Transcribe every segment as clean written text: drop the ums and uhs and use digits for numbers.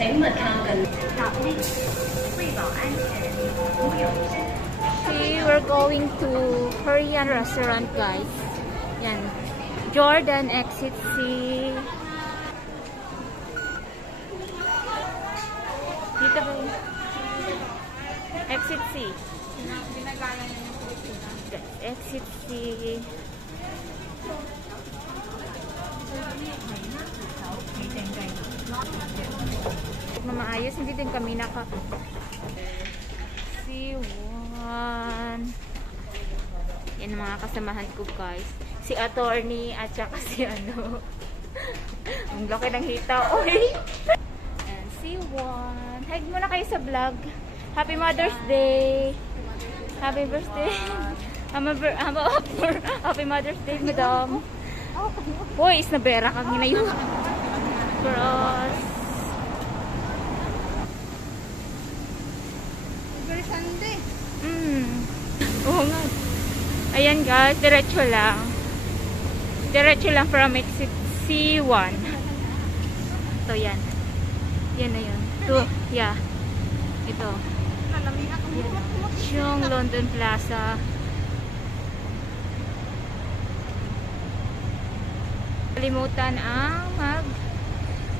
See, we're going to Korean restaurant, guys. Yan. Jordan Exit C. Dito ba yun? Exit C. Exit C. Na maayos, hindi din kami naka C1. Yan mga kasamahan ko, guys. Si attorney at saka si ano. Ang laki ng hita. Oy! And C1. Hag muna kayo sa vlog. Happy Mother's Day! Happy birthday! Happy Mother's Day, madam! Hoy, isnabera kang ginayon. Cross. Every Sunday. Oo nga. Ayan guys, diretso lang. Diretso lang from exit C1. Ito yan. Yan na yun. Ito, yeah. Ito. Yung London Plaza. Kalimutan ang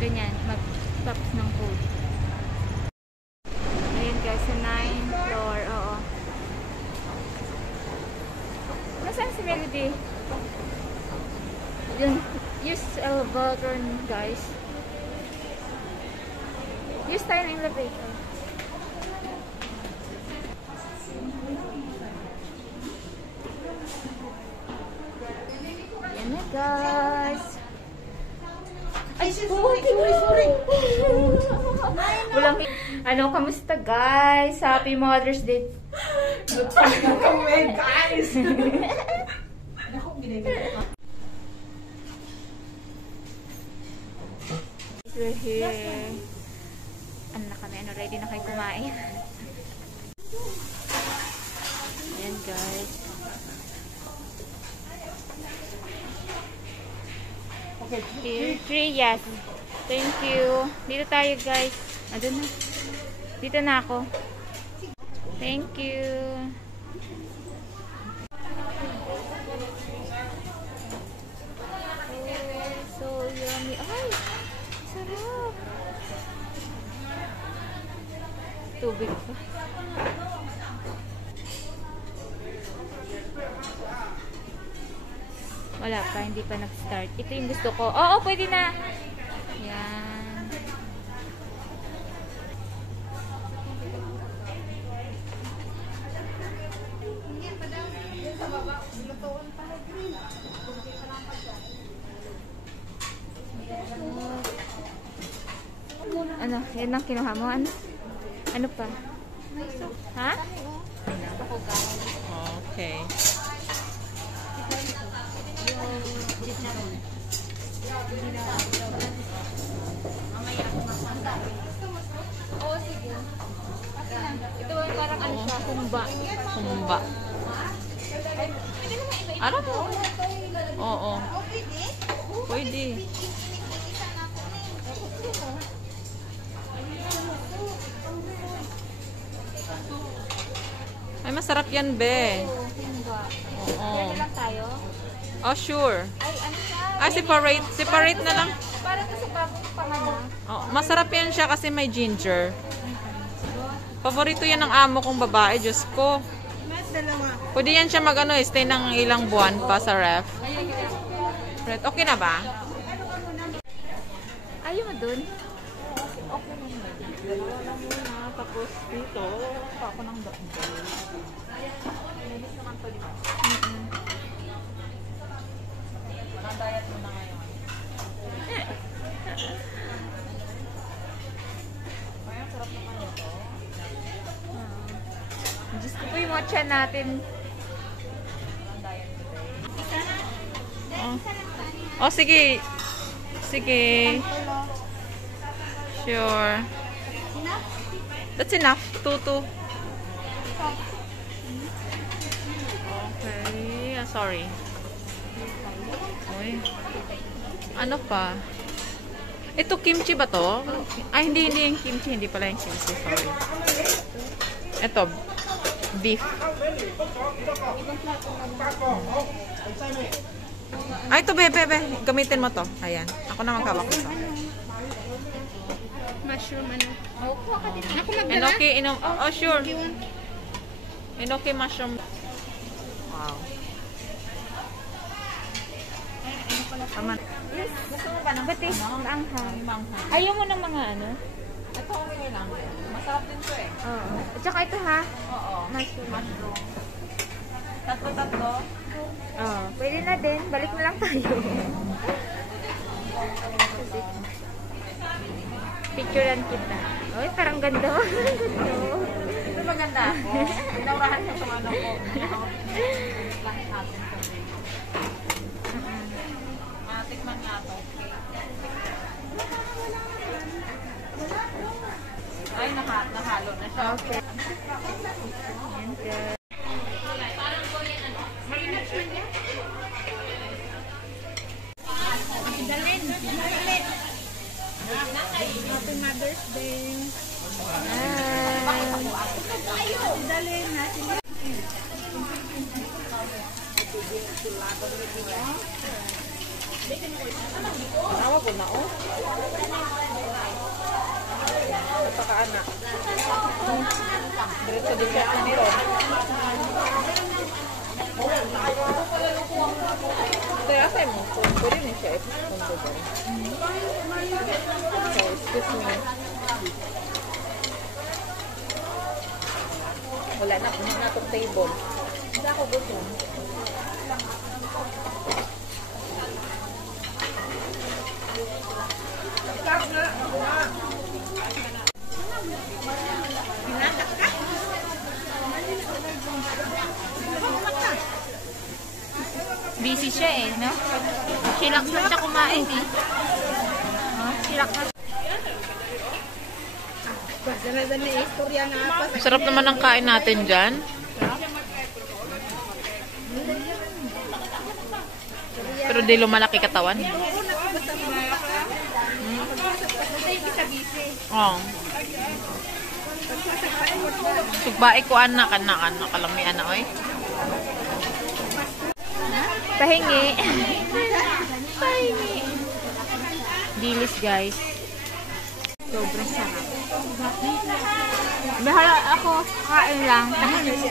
ganyan, mag-stops ng code. Ayan guys, sa 9th floor, oo. Nasaan si Melody? Yun, use elevator, guys. Use tayo ng elevator. Ayan na guys. Ay, sorry. Walang, ano, kamusta guys? Happy Mother's Day. Kami, guys! We're here. Ano na kami? Ano, ready na kayo kumain? Ayan guys. Here, 3, yes. Thank you. Dito tayo guys. Andun na. Dito na ako. Thank you. Oh, so yummy. Ay, sarap. Tubig pa. Wala pa, hindi pa nag-start. Ito yung gusto ko. Oo, pwede na. Yan. Ano? Yan ang kinuha mo? Ano pa? Ha? Okay. Oo, sige. Ito parang ano siya, humba. Humba. Ano po? Oo. Pwede. Ay, masarap yan, be. Humba. Oo. Yan na lang tayo. Oh, sure. Ay, ano siya? Ay, separate na lang. Para to sa bagong pangano. Oh, masarap yan siya kasi may ginger. Paborito yan ng amo kong babae, Diyos ko. Pwede yan siya mag-ano, stay ng ilang buwan pa sa ref. Okay na ba? Ayaw mo dun? Okay na yun. Wala muna. Tapos dito, pa ako ng dakbal. Linis naman to, di ba? Walang diet mo na ngayon. Kaya sarap naman ito. Diyos ko po yung matcha natin. Walang diet today. Oh, sige. Sige. Sure. That's enough. 2. Okay. Sorry. Uy. Ano pa? Ito kimchi ba to? Ay, hindi yung kimchi. Hindi pala yung kimchi. Sorry. Ito, beef. Ay, ito, bebe. Gamitin mo to. Ayan. Ako na magkawak ito. Mushroom ano? Opo, ka din. Ako magdala? Enoki, oh, sure. Enoki mushroom. Wow. Tama. Yes, gusto mo ba ng batis? Maanghang. Manghang. Ayaw mo ng mga ano? Ito, okay lang. Masarap din to eh. Oo. At saka ito ha? Oo. Mushroom. Tatlo. Oo. Pwede na din. Balik na lang tayo. Picturean kita. Uy, parang ganda. Ito maganda ako. Inaurahan ko sa ano ko. Langit natin to. Matikman nga to. Ay, nahalo na siya. Okay. Ayan, guys. Happy Mother's Day. Dalhin natin. Tawa ko na, oh. Napaka-anak. Diretso din siya ni Ron. Kaya asay mo, pwede din siya ito. So, excuse me. Wala na, puno na itong table. Hindi ako gusto. Busy siya eh, no? Silak na siya kumain eh. Oh, silak na. Dala-dala na istorya na pa. Sarap naman ang kain natin dyan. Pero di lumalaki katawan. Oh. Sugbae ko anak kalami ana oy. Pahingi. Pahingi. Dilis guys. Sobrang sarap. Bahala ako kain lang.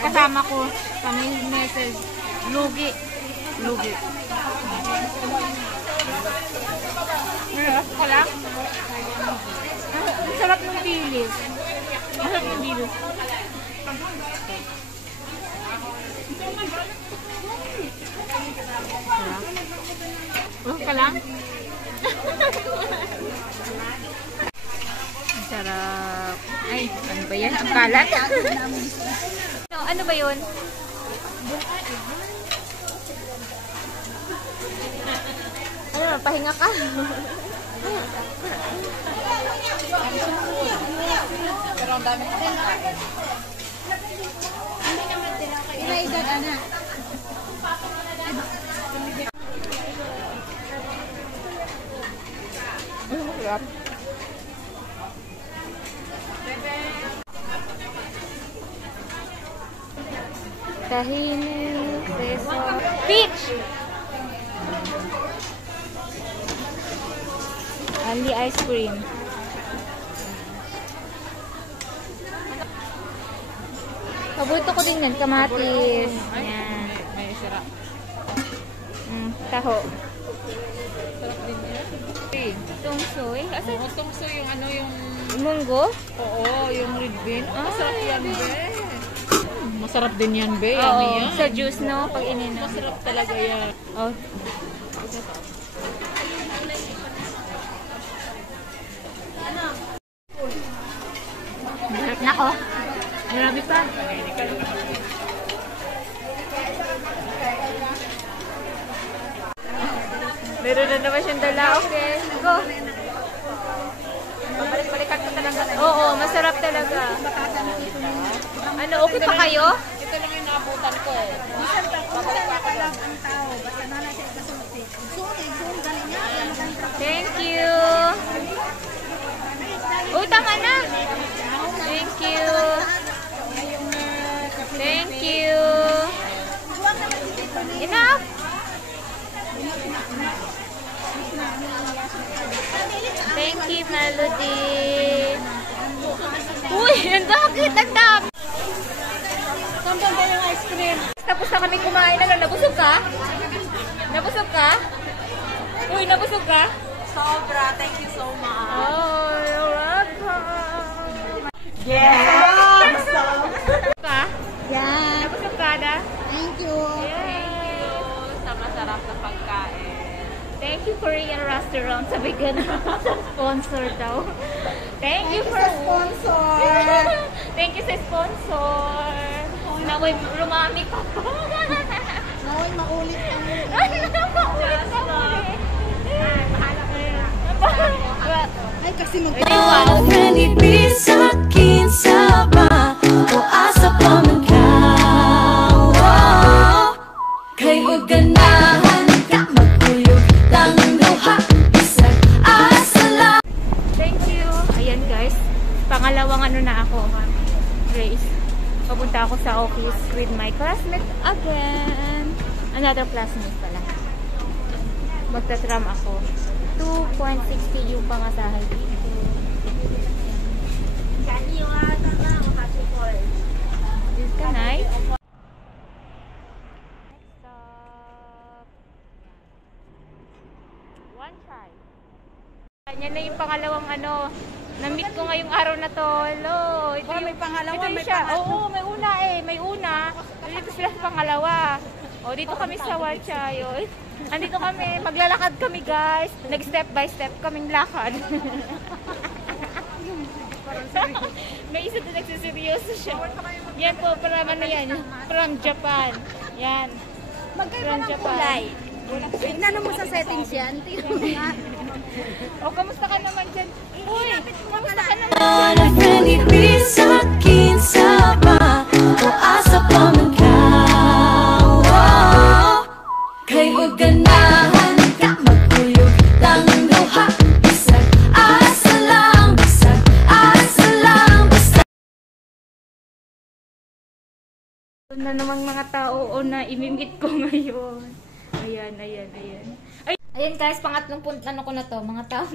Kasama ko kami message. Lugi. Lugi. Sarap ka lang. Ang sarap ng dilis. Ang sarap ng dilis. Sarap ka lang. Ang sarap. Ay, ano ba yan? Ang kalat. Ano ba yun? Ano, pahinga ka? Pero ang dami kong kain. Ila-ila na. Sarap. Tahini, seso. Peach! Only ice cream. Paborito ko din yan, kamatis. Yan. May sarap. Taho. Sarap din yan. Tungsoy. Asa? Oo, tungso yung ano yung... Munggo? Oo, yung red bean. Masarap Ay, yan, be. Masarap din yan, be. Oo, Ano yan? sa juice, no? Pag ininom. Masarap talaga yan. Oh. Nako. Grabe pa. Meron na naman siyang dala. Okay, go. Balik-balikan ko talaga. Oo, masarap talaga. Ano, okay pa kayo? Ito lang yung naabutan ko eh. Bisan pa kung saan lang ang tao. Basta na siya kasulti. Suot, galing niya. Thank you. Oh, tama na. Thank you. Thank you. Enough. Thank you, Melody. Uy, ang dakit, ang dami. Sampan tayo ng ice cream. Tapos na kami kumain. Ano, nabusog ka? Nabusog ka? Uy, nabusog ka? Sobra. Thank you so much. Oh, you're welcome. Yeah! Ka? Yeah. Nabusog ka na? Thank you. Sa masarap na pagkain. Thank you, Korean restaurant. Sabi ka na, sponsor daw. Thank you for sponsor. Thank you sa sponsor. Naway, rumami ka pa. Naway maulit ang Maulit ka muli. Ay, kasi Pwede sa akin sama o asa pa man ka. Kay huwag ganahan ka magkuyog tanging luha isang asa lang. Thank you. Ayan guys, pangalawang ano na ako, Grace. Papunta ako sa office with my classmate again. Another classmate pala. Magta-tram ako. 2.60 yung pangasahay dito. Is ka nice? Next stop. One try. Yan na yung pangalawang ano. Na-meet ko ngayong araw na to. Hello. Ito may pangalawa, ito may siya. pangatlo. Oo, may una eh. May una. Dito sila sa pangalawa. O, dito kami sa Wachay. O, andito kami. Maglalakad kami, guys. Nag-step by step kaming lakad. May isa doon nagsiseryoso siya. Yan po, from ano yan? From Japan. Yan. From Japan. Tignan mo sa settings yan. Tignan mo nga. O, kamusta ka naman dyan? Uy, kamusta ka naman? Na friendly sa akin sama o asa pa man ka. Kay huwag ganahan ka magkuyog tanging luha isang asa lang. Isang asa lang. Na namang mga tao o na imimit ko ngayon. Ayan, ayan, ayan. Ay, ayan guys, pangatlong ano ko na to. Mga tao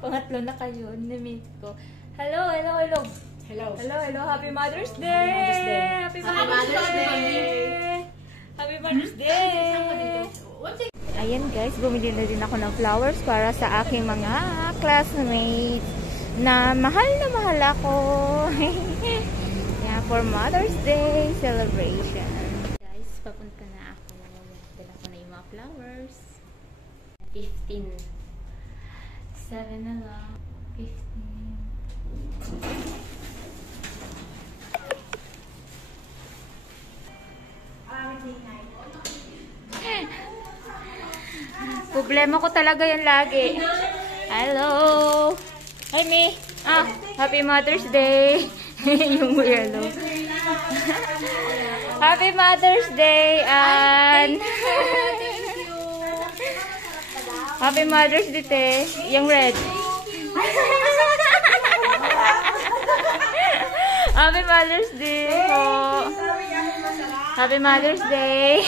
pangatlo na kayo. Nimit ko. Hello, hello, hello. Hello. Hello, hello. Happy Mother's Day! Happy Mother's Day! Happy Mother's Day! Ayan guys, bumili na din ako ng flowers para sa aking mga classmates na mahal ako. Yeah, for Mother's Day celebration. Guys, papunta na ako. Dala ko na yung mga flowers. 15. 7 na lang. 15. Problema ko talaga yan lagi. Hello! Hi, Mi! Ah, Happy Mother's Day! Yung yellow. Happy Mother's Day, Ann! Happy Mother's Day, te. Yung red. Happy Mother's Day po. Happy Mother's Day.